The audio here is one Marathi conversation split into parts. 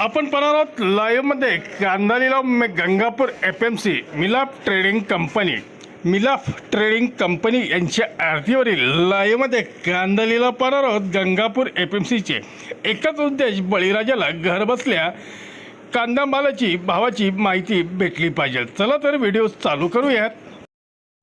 आपण पाहणार आहोत लाईव्हमध्ये कांदा लिलाव Gangapur F M C Milap trading company. Milaf trading company यांच्या आरतीवरील लाईव्हमध्ये कांदा लिलाव पाहणार आहोत गंगापूर एफ एम सीचे एकच उद्देश बळीराजाला घरबसल्या कांदा मालाची भावाची माहिती भेटली पाहिजे. चला तर व्हिडिओ चालू करूयात.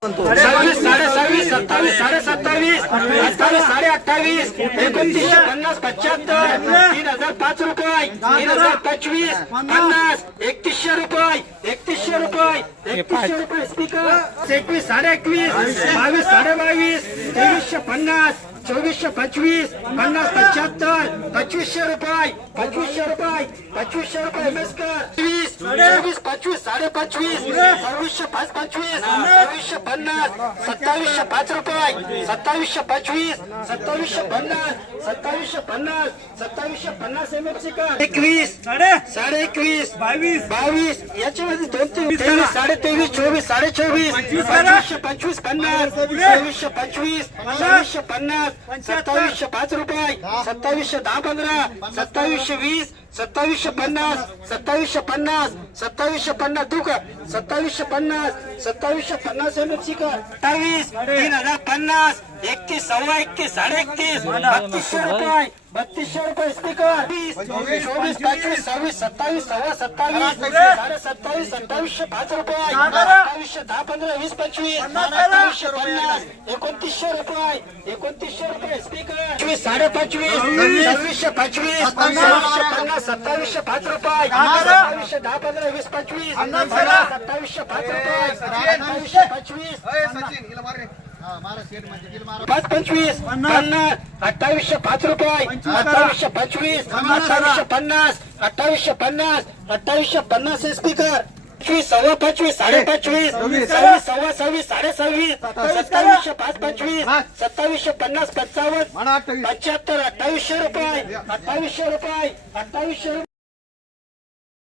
सव्वीस साडे सव्वीस सत्तावीस साडे सत्तावीस अठ्ठावीस साडे अठ्ठावीस एकोणतीसशे पन्नास पंच्याहत्तर तीन हजार पाच रुपये तीन हजार पंचवीस पन्नास. एकतीसशे रुपये एकतीसशे रुपये एकतीसशे रुपये स्पीकर एकवीस साडे एकवीस बावीस साडे बावीस तेवीसशे पन्नास चोवीसशे पंचवीस पन्नास पंच्याहत्तर पंचवीसशे रुपये पंचवीसशे रुपये पंचवीसशे रुपये एमएसकर वीस चोवीस पंचवीस साडे पंचवीस सव्वीसशे पाच पंचवीस सव्वीसशे पन्नास सत्तावीसशे पाच रुपये सत्तावीसशे पंचवीस सत्तावीसशे पन्नास सत्तावीसशे पन्नास सत्तावीसशे पन्नास एमएफसी का एकवीस. साडे? एकवीस. बावीस. बावीस. याच्यामध्ये दोन तीन तेवीस साडे तेवीस चोवीस साडे चोवीस. पंचवीसशे पंचवीस पन्नास. सव्वीसशे पंचवीस. सव्वीसशे पन्नास. सत्तावीसशे पाच रुपये. सत्तावीसशे दहा पंधरा. सत्तावीसशे वीस. सत्तावीसशे पन्नास. सत्तावीसशे पन्नास. सत्तावीसशे पन्नास. का सत्तावीसशे पन्नास. सत्तावीसशे पन्नास एमएफसी का अठ्ठावीस तीन हजार पन्नास. एकतीस सव्वा एकतीस साडे एकतीस बत्तीसशे रुपये बत्तीसशे रुपये स्पीकर वीस चोवीस पंचवीस सव्वीस सत्तावीस सव्वा सत्तावीस साडे सत्तावीस सत्तावीसशे पाच रुपये अठ्ठावीसशे दहा पंधरा वीस पंचवीस अठ्ठावीसशे पन्नास एकोणतीसशे रुपये एकोणतीसशे रुपये स्पीकर पंचवीस साडे पंचवीस सव्वीसशे पंचवीस सव्वीसशे पन्नास सत्तावीसशे पाच रुपये सत्तावीसशे दहा पंधरा वीस पंचवीस सत्तावीसशे पाच रुपये सत्तावीसशे पंचवीस पाच पंचवीस पन्नास अठ्ठावीसशे पाच रुपये अठ्ठावीसशे पंचवीस अठ्ठावीसशे पन्नास अठ्ठावीसशे पन्नास अठ्ठावीसशे पन्नास स्पीकर पंचवीस सव्वा पंचवीस साडे पंचवीस सव्वीस सव्वा सव्वीस साडे सव्वीस सत्तावीसशे पाच पंचवीस सत्तावीसशे पन्नास पंचावन्न पंच्याहत्तर अठ्ठावीसशे रुपये अठ्ठावीसशे रुपये अठ्ठावीसशे रुपये.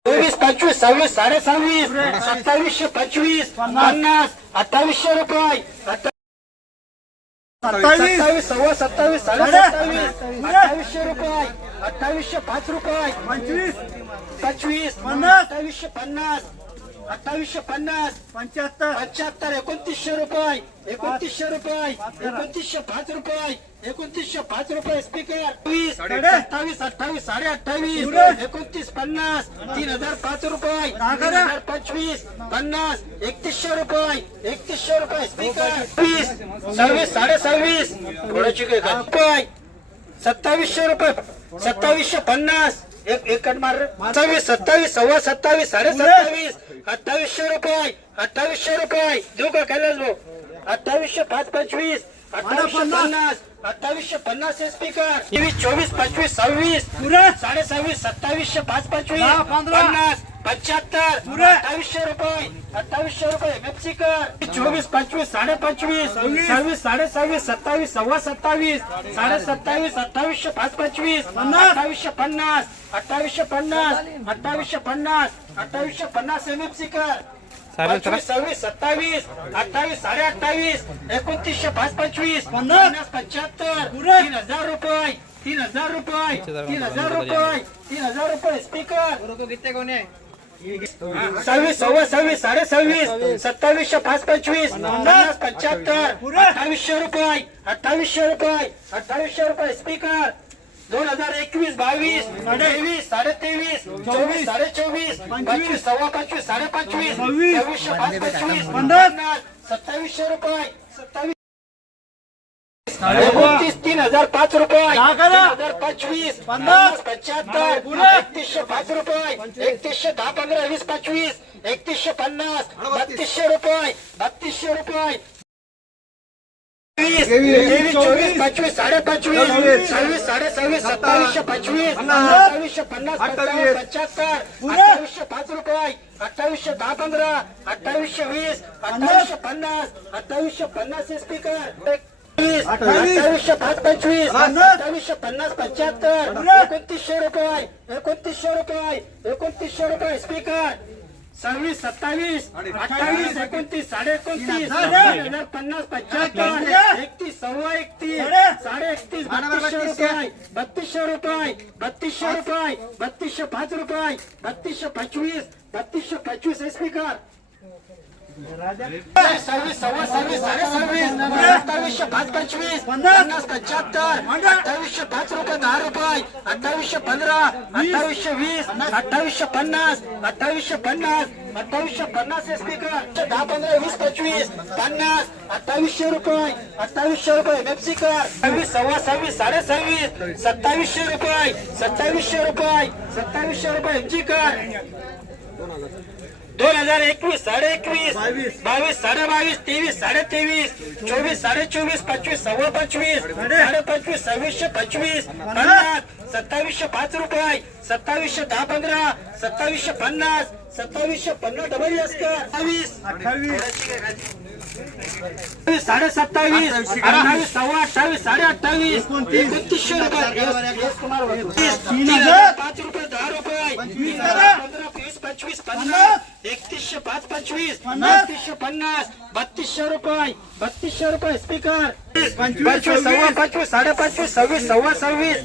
चोवीस पंचवीस सव्वीस साडे सव्वीस सत्तावीसशे पंचवीस पन्नास. अठ्ठावीसशे रुपये सत्तावीस. सव्वा सत्तावीस साडे सत्तावीस. अठ्ठावीसशे रुपये. अठ्ठावीसशे पाच रुपये. पंचवीस. पंचवीस. अठ्ठावीसशे पन्नास. अठ्ठावीसशे पन्नास पंच्याहत्तर. पंच्याहत्तर एकोणतीसशे रुपये एकोणतीसशे रुपये एकोणतीसशे पाच रुपये एकोणतीसशे पाच रुपये स्पीकर वीस अठ्ठावीस. अठ्ठावीस साडे अठ्ठावीस एकोणतीस पन्नास तीन हजार पाच रुपये तीन हजार पंचवीस पन्नास एकतीसशे रुपये एकतीसशे रुपये स्पीकर वीस सव्वीस साडे सव्वीस? रुपये सत्तावीसशे रुपये सत्तावीसशे पन्नास. एक एकट मार सत्तावीस सत्तावीस सव्वा सत्तावीस साडे सत्तावीस. अठ्ठावीसशे रुपये. अठ्ठावीसशे रुपये. देऊ का कैलास भाऊ? अठ्ठावीसशे पाच पंचवीस. अठ्ठावीसशे पन्नास. अठ्ठावीसशे पन्नास स्पीकर तेवीस चोवीस पंचवीस सव्वीस. साडे सव्वीस सत्तावीसशे पाच पंचवीस. पन्नास. पंच्याहत्तर अठ्ठावीसशे रुपये अठ्ठावीसशे रुपये मेप्सिकर चोवीस पंचवीस साडे पंचवीस सव्वीस साडे सव्वीस सत्तावीस सव्वा सत्तावीस साडे सत्तावीस अठ्ठावीसशे पाच पंचवीस अठ्ठावीसशे पन्नास अठ्ठावीसशे पन्नास अठ्ठावीसशे पन्नास अठ्ठावीसशे पन्नास एमएफसीकर पंचवीस सव्वीस सत्तावीस अठ्ठावीस साडे अठ्ठावीस एकोणतीसशे पाच पंचवीस पन्नास पंच्याहत्तर तीन हजार रुपये तीन हजार रुपये तीन हजार रुपये तीन हजार रुपये स्पीकर. सव्वीस सव्वा सव्वीस साडे सव्वीस सत्तावीसशे पाच पंचवीस. पन्नास. पंच्याहत्तर. अठ्ठावीसशे रुपये अठ्ठावीसशे रुपये अठ्ठावीसशे रुपये. स्पीकर. दोन हजार एकवीस बावीस तेवीस साडे तेवीस चोवीस साडे चोवीस पंचवीस सव्वा पंचवीस साडे पंचवीस सव्वीसशे पाच पंचवीस पन्नास. सत्तावीसशे रुपये सत्तावीस. तीन हज़ार पाच रुपये. तीन हज़ार पंचवीस. पन्नास पंच्याहत्तर एकतीसशे पाच रुपये. एकतीसशे दहा पंधरा वीस पंचवीस. एकतीसशे पन्नास. बत्तीसशे रुपये. बत्तीसशे रुपये. तेवीस चोवीस पंचवीस साडे पंचवीस सव्वीस. साडे सव्वीस सत्तावीसशे पंचवीस. सत्तावीसशे पन्नास पंच्याहत्तर अठ्ठावीसशे पाच रुपये. अठ्ठावीसशे दहा पंधरा. अठ्ठावीसशे वीस. अठ्ठावीसशे पन्नास. अठ्ठावीसशे पन्नास स्पीकर अठ्ठावीसशे पाच पंचवीस अठ्ठावीसशे पन्नास पंच्याहत्तर एकोणतीसशे रुपये एकोणतीसशे रुपये एकोणतीसशे रुपये स्पीकर सव्वीस सत्तावीस अठ्ठावीस एकोणतीस. साडे एकोणतीस पन्नास पंच्याहत्तर. एकतीस सव्वा एकतीस. साडे एकतीस बत्तीसशे रुपये बत्तीसशे रुपये बत्तीसशे रुपये बत्तीसशे पाच रुपये बत्तीसशे पंचवीस बत्तीसशे पंचवीस स्पीकर सव्वीस सव्वा सव्वीस साडे सव्वीस अठ्ठावीसशे पाच पंचवीस पन्नास पंच्याहत्तर अठ्ठावीसशे पाच रुपये दहा रुपये अठ्ठावीसशे पंधरा अठ्ठावीसशे वीस अठ्ठावीसशे पन्नास अठ्ठावीसशे पन्नास अठ्ठावीसशे पन्नास स्पीकर दहा पंधरा वीस पंचवीस पन्नास अठ्ठावीसशे रुपये अठ्ठावीसशे रुपये मेप्सिकर सव्वीस सव्वा सव्वीस साडे सव्वीस सत्तावीसशे रुपये सत्तावीसशे रुपये सत्तावीसशे रुपये एमजीकर दोन हजार एकवीस साडे एकवीस बावीस साडे बावीस तेवीस साडे तेवीस चोवीस साडे चोवीस पंचवीस सव्वा पंचवीस साडे पंचवीस सव्वीसशे पंचवीस पन्नास. सत्तावीसशे पाच रुपये सत्तावीसशे दहा पंधरा सत्तावीसशे पन्नास सत्तावीसशे पन्नास डबल अठ्ठावीस साडे सत्तावीस. अठ्ठावीस. सव्वा अठ्ठावीस साडे अठ्ठावीस एकोणतीसशे रुपये. पाच रुपये दहा रुपये. पंधरा पंचवीस पन्नास एकतीसशे पाच पंचवीस एकतीसशे पन्नास बत्तीसशे रुपये बत्तीसशे रुपये स्पीकर. पंचवीस सव्वा पंचवीस साडे पंचवीस सव्वीस सव्वा सव्वीस.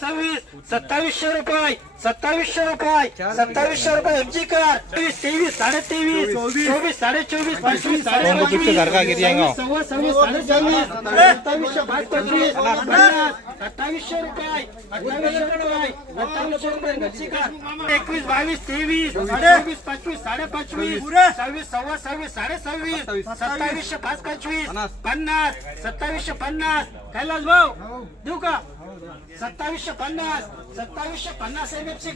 सव्वीस. सत्तावीसशे रुपये सत्तावीसशे रुपये सत्तावीसशे रुपये एमजी कार तेवीस तेवीस साडे तेवीस चोवीस साडे चोवीस पंचवीस साडे पंचवीस सव्वा सव्वीस साडे सव्वीस सत्तावीसशे पाच पंचवीस पन्नास अठ्ठावीसशे रुपये अठ्ठावीसशे रुपये अठ्ठावीसशे रुपये एमजी कार एकवीस बावीस तेवीस चोवीस पंचवीस साडे पंचवीस सव्वीस सव्वा सव्वीस साडे सव्वीस सत्तावीसशे पाच पंचवीस पन्नास सत्तावीसशे पन्नास. कैलास भाऊ देऊ का? सत्तावीसशे पन्नास सत्तावीसशे पन्नास एम एफ सी